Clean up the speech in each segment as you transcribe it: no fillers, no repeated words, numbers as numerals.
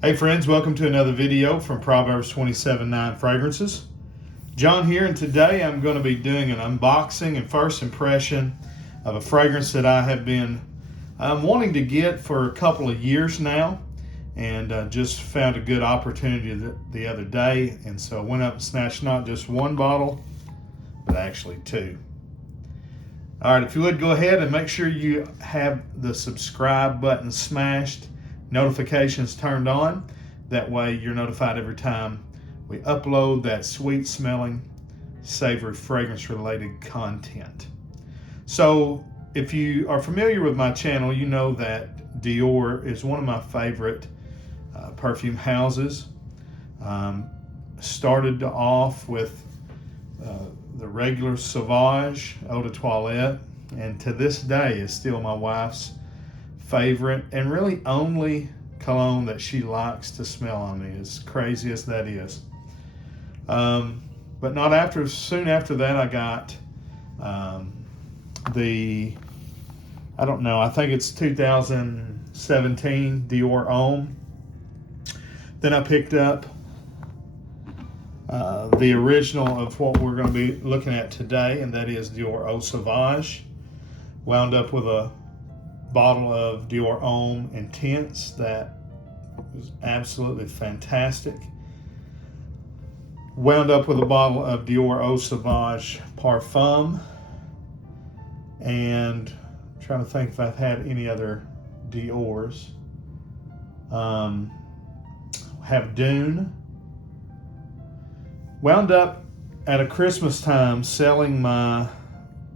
Hey friends, welcome to another video from Proverbs 27:9 Fragrances. John here, and today I'm going to be doing an unboxing and first impression of a fragrance that I have been wanting to get for a couple of years now, and just found a good opportunity the other day, and so I went up and snatched not just one bottle, but actually two. All right, if you would go ahead and make sure you have the subscribe button smashed, notifications turned on. That way you're notified every time we upload that sweet smelling, savory fragrance related content. So if you are familiar with my channel, you know that Dior is one of my favorite perfume houses. Started off with the regular Sauvage Eau de Toilette, and to this day is still my wife's favorite and really only cologne that she likes to smell on me, as crazy as that is. But not after, soon after that I got I think it's 2017 Dior Homme. Then I picked up the original of what we're going to be looking at today, and that is Dior Eau Sauvage. Wound up with a bottle of Dior Homme Intense that was absolutely fantastic. Wound up with a bottle of Dior Eau Sauvage Parfum, and I'm trying to think if I've had any other Diors. Have Dune. Wound up at a Christmas time selling my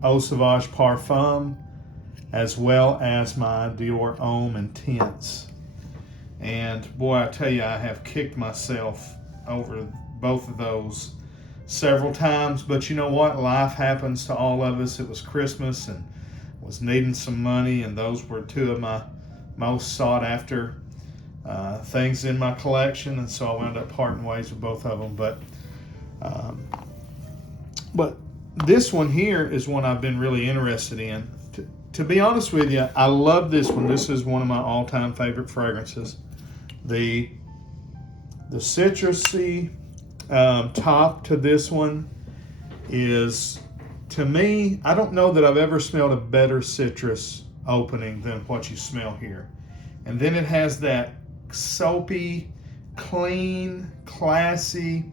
Eau Sauvage Parfum as well as my Dior Homme Intense. And boy, I tell you, I have kicked myself over both of those several times, but you know what? Life happens to all of us. It was Christmas and was needing some money, and those were two of my most sought after things in my collection, and so I wound up parting ways with both of them. But this one here is one I've been really interested in. To be honest with you, I love this one. This is one of my all-time favorite fragrances. The citrusy top to this one is, to me, I don't know that I've ever smelled a better citrus opening than what you smell here. And then it has that soapy, clean, classy,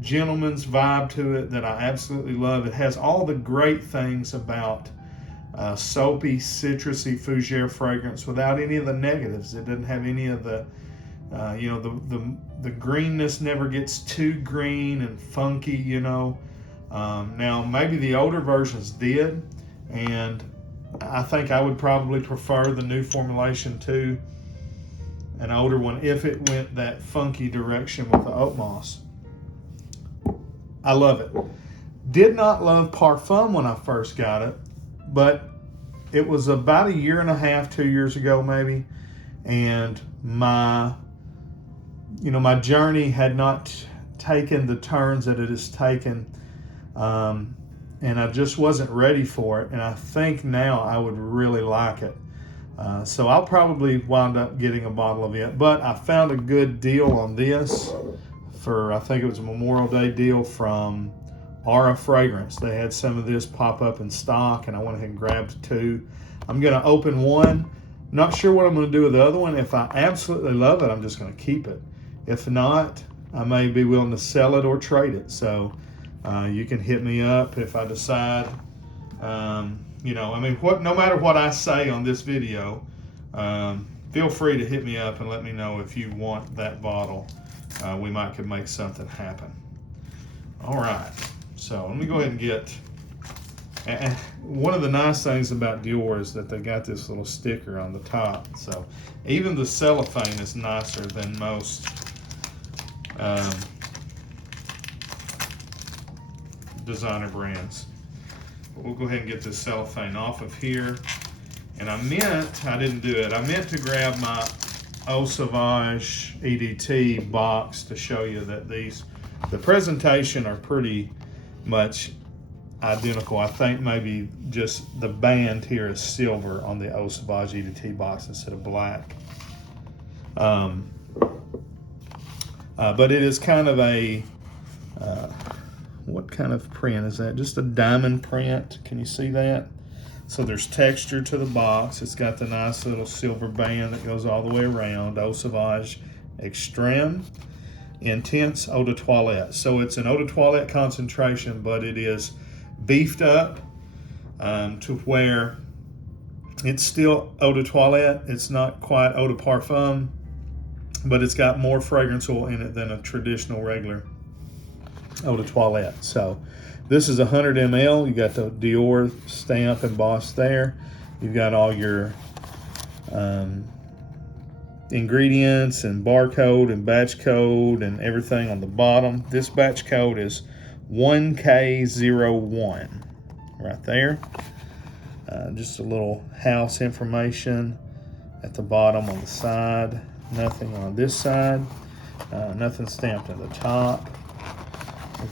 gentleman's vibe to it that I absolutely love. It has all the great things about soapy, citrusy fougere fragrance without any of the negatives. It doesn't have any of the, the greenness never gets too green and funky, Now, maybe the older versions did, and I think I would probably prefer the new formulation to an older one if it went that funky direction with the oat moss. I love it. Did not love Parfum when I first got it, but it was about a year and a half, 2 years ago maybe, and my journey had not taken the turns that it has taken, and I just wasn't ready for it, and I think now I would really like it. So I'll probably wind up getting a bottle of it, but I found a good deal on this for, I think it was a Memorial Day deal from Aura Fragrance. They had some of this pop up in stock, and I went ahead and grabbed two. I'm going to open one. Not sure what I'm going to do with the other one. If I absolutely love it, I'm just going to keep it. If not, I may be willing to sell it or trade it. So you can hit me up if I decide, no matter what I say on this video, feel free to hit me up and let me know if you want that bottle. We could make something happen. All right, so let me go ahead and get, and one of the nice things about Dior is that they got this little sticker on the top. So even the cellophane is nicer than most designer brands. But we'll go ahead and get this cellophane off of here. And I didn't do it. I meant to grab my Eau Sauvage EDT box to show you that the presentation are pretty much identical. I think maybe just the band here is silver on the Eau Sauvage EDT box instead of black. But it is kind of a, what kind of print is that? Just a diamond print. Can you see that? So there's texture to the box. It's got the nice little silver band that goes all the way around. Eau Sauvage Extreme Intense Eau de Toilette. So it's an Eau de Toilette concentration, but it is beefed up to where it's still Eau de Toilette. It's not quite Eau de Parfum, but it's got more fragrance oil in it than a traditional regular Eau de Toilette. So this is 100 ml. You got the Dior stamp embossed there. You've got all your ingredients and barcode and batch code and everything on the bottom. This batch code is 1K01 right there. Just a little house information at the bottom on the side. Nothing on this side. Nothing stamped at the top.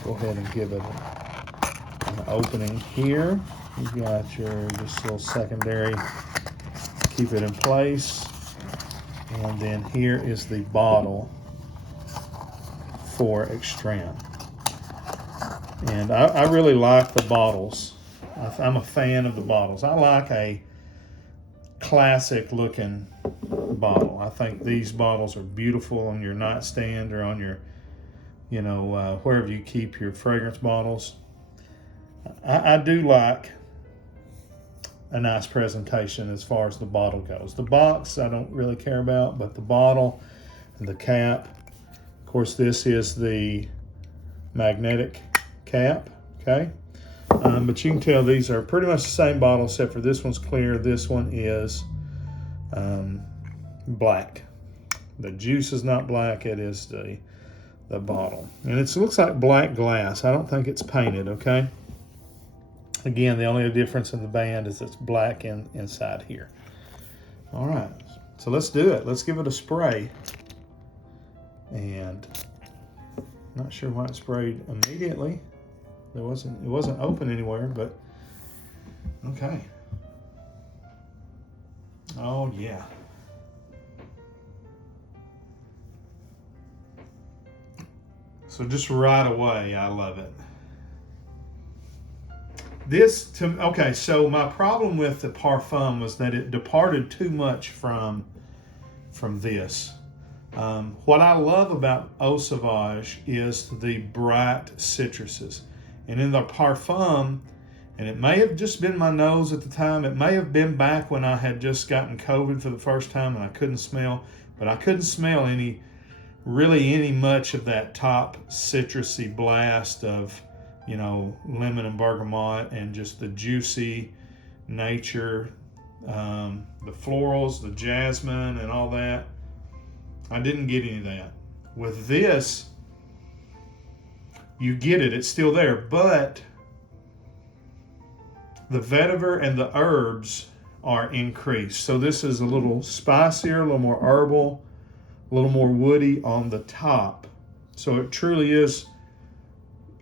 We'll go ahead and give it an opening here. You've got your just little secondary, keep it in place. And then here is the bottle for Extreme. And I really like the bottles. I'm a fan of the bottles. I like a classic looking bottle. I think these bottles are beautiful on your nightstand or on your, wherever you keep your fragrance bottles. I do like a nice presentation as far as the bottle goes. The box I don't really care about, but the bottle and the cap. Of course, this is the magnetic cap, okay? But you can tell these are pretty much the same bottle, except for this one's clear, this one is black. The juice is not black, it is the bottle. And it looks like black glass. I don't think it's painted, okay? Again, the only difference in the band is it's black inside here. All right, so let's do it. Let's give it a spray. And not sure why it sprayed immediately. It wasn't open anywhere, but okay. Oh yeah. So just right away, I love it. Okay, so my problem with the Parfum was that it departed too much from this. What I love about Eau Sauvage is the bright citruses. And in the Parfum, and it may have just been my nose at the time, it may have been back when I had just gotten COVID for the first time and I couldn't smell, but I couldn't smell any much of that top citrusy blast of, lemon and bergamot and just the juicy nature, the florals, the jasmine and all that. I didn't get any of that. With this, you get it, it's still there, but the vetiver and the herbs are increased. So this is a little spicier, a little more herbal, a little more woody on the top. So it truly is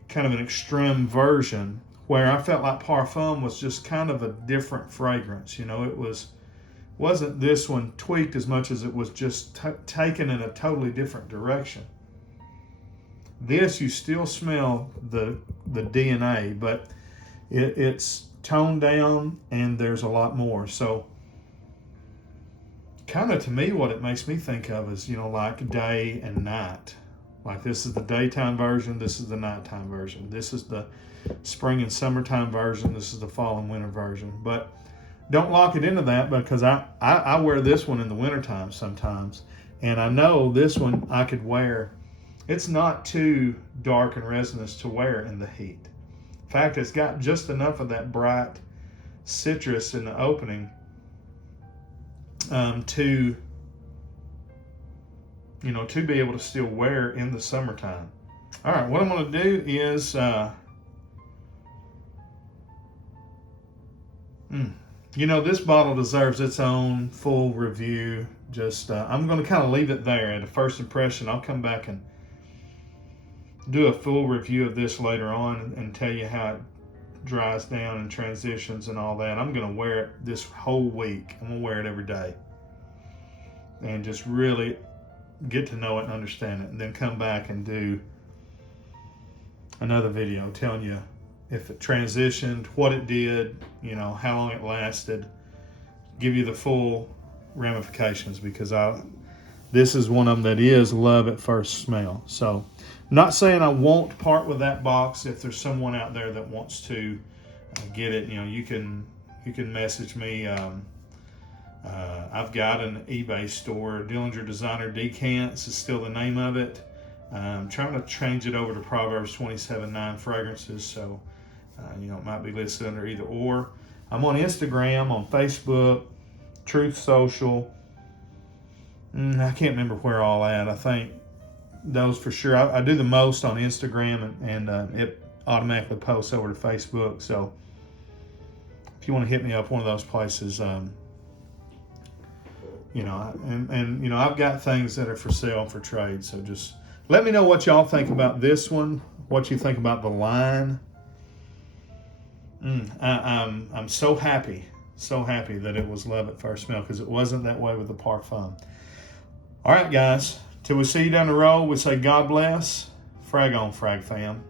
kind of an extreme version where I felt like Parfum was just kind of a different fragrance. It wasn't this one tweaked as much as it was just taken in a totally different direction. This, you still smell the DNA, but it's toned down and there's a lot more. So kind of to me, what it makes me think of is, like day and night. Like this is the daytime version, this is the nighttime version. This is the spring and summertime version, this is the fall and winter version. But don't lock it into that, because I wear this one in the wintertime sometimes. And I know this one I could wear. It's not too dark and resinous to wear in the heat. In fact, it's got just enough of that bright citrus in the opening to be able to still wear in the summertime. All right, what I'm going to do is this bottle deserves its own full review. Just I'm going to kind of leave it there at a first impression. I'll come back and do a full review of this later on and tell you how it dries down and transitions and all that. I'm going to wear it this whole week. I'm going to wear it every day and just really get to know it and understand it, and then come back and do another video telling you if it transitioned, what it did, how long it lasted, give you the full ramifications, because this is one of them that is love at first smell. So I'm not saying I won't part with that box. If there's someone out there that wants to get it, you can message me. I've got an eBay store. Dillinger Designer Decants is still the name of it. I'm trying to change it over to Proverbs 27:9 fragrances, so it might be listed under either or. I'm on Instagram, on Facebook, Truth Social. I can't remember where all at. I think those for sure. I do the most on Instagram, and it automatically posts over to Facebook. So if you want to hit me up one of those places, I've got things that are for sale and for trade. So just let me know what y'all think about this one, what you think about the line. I'm so happy that it was love at first smell, because it wasn't that way with the parfum. All right, guys, till we see you down the road, we say God bless. Frag on, Frag fam.